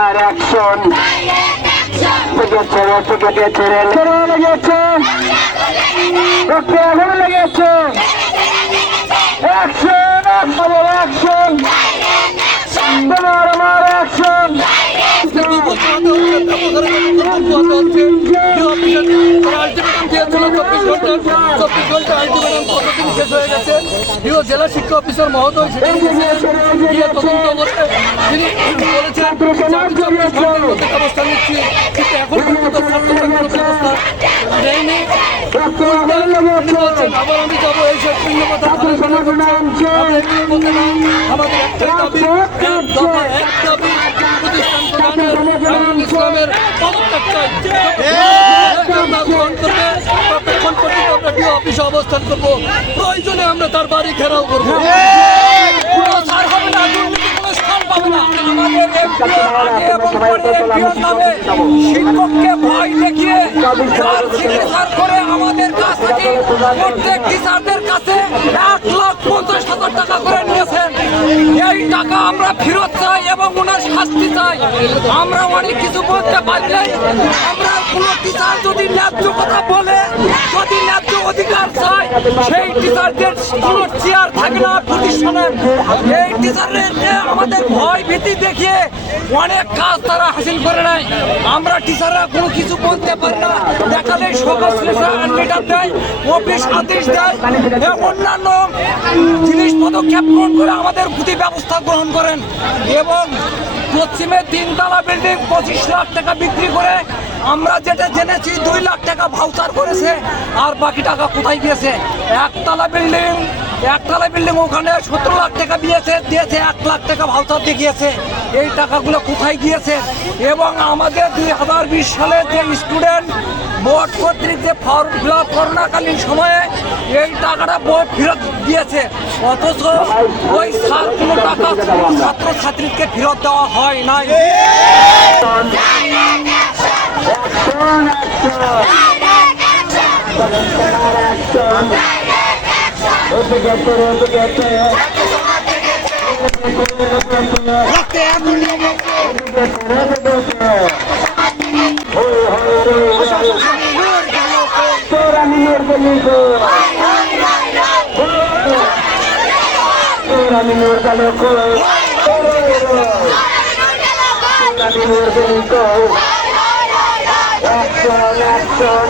আর action লেগেছে লেগেছে রক্তে আগুন লেগেছে অ্যাকশন আমাদের অ্যাকশন তোমার আমার অ্যাকশন জেলা শিক্ষা অফিসার মহোদয় গিয়ে তদন্ত করতে তিনি বলেছেন ব্যবস্থা নিচ্ছি, কিন্তু এখন পর্যন্ত ব্যবস্থা নেয়নি। আবার আমি যাবো এইসব শূন্য কথা আমাদের একটাই দাবি, এক দফা এক দাবি প্রতিষ্ঠান প্রধানের ইসলামের পদত্যাগ চাই। গ্রহণ করবে ততক্ষণ পর্যন্ত আমরা ডিও অফিসে অবস্থান করবো, প্রয়োজনে আমরা তার বাড়ি ঘেরাও করবো। শিক্ষককে ভয় দেখিয়ে করে আমাদের কাছ থেকে প্রত্যেক টিচারদের কাছে 1,50,000 টাকা করে নিয়েছেন। এই টাকা আমরা ফেরত চাই এবং ওনার শাস্তি চাই। আমরা অনেক কিছু বলতে পারলে আমরা কোনো টিচার যদি ন্যায্য কথা বলে, যদি ন্যায্য অধিকার চায়, সেই টিচারদের কোনো চেয়ার থাকে না প্রতিষ্ঠানের। এই টিচারদের আমাদের ভয় ভীতি দেখিয়ে অনেক কাজ তারা হাসিল করে নেয়। আমরা টিচাররা কোনো কিছু বলতে পারি না, দেখালে সকল লেটার দেয়, অফিস আদেশ দেয়, অন্যান্য জিনিস পদক্ষেপ গ্রহণ করে আমাদের প্রতি ব্যবস্থা গ্রহণ করেন। এবং পশ্চিমে 3 তলা বিল্ডিং 25 লাখ টাকা বিক্রি করে আমরা যেটা জেনেছি 2 লাখ টাকা ভাউচার করেছে। আর বাকি টাকা কোথায় গিয়েছে? একতলা বিল্ডিং ওখানে 17 লাখ টাকা দিয়েছে 1 লাখ টাকা ভাউচার দিয়ে গিয়েছে। এই টাকাগুলো কোথায় গিয়েছে? এবং আমাদের 2020 সালে যে স্টুডেন্ট বোর্ড কর্তৃক যে ফর্ম ফিল আপ করোনাকালীন সময়ে এই টাকাটা বোর্ড ফেরত দিয়েছে, অথচ ওই স্যার কোনো টাকা ছাত্রছাত্রীকে ফেরত দেওয়া হয় নাই। Action, action.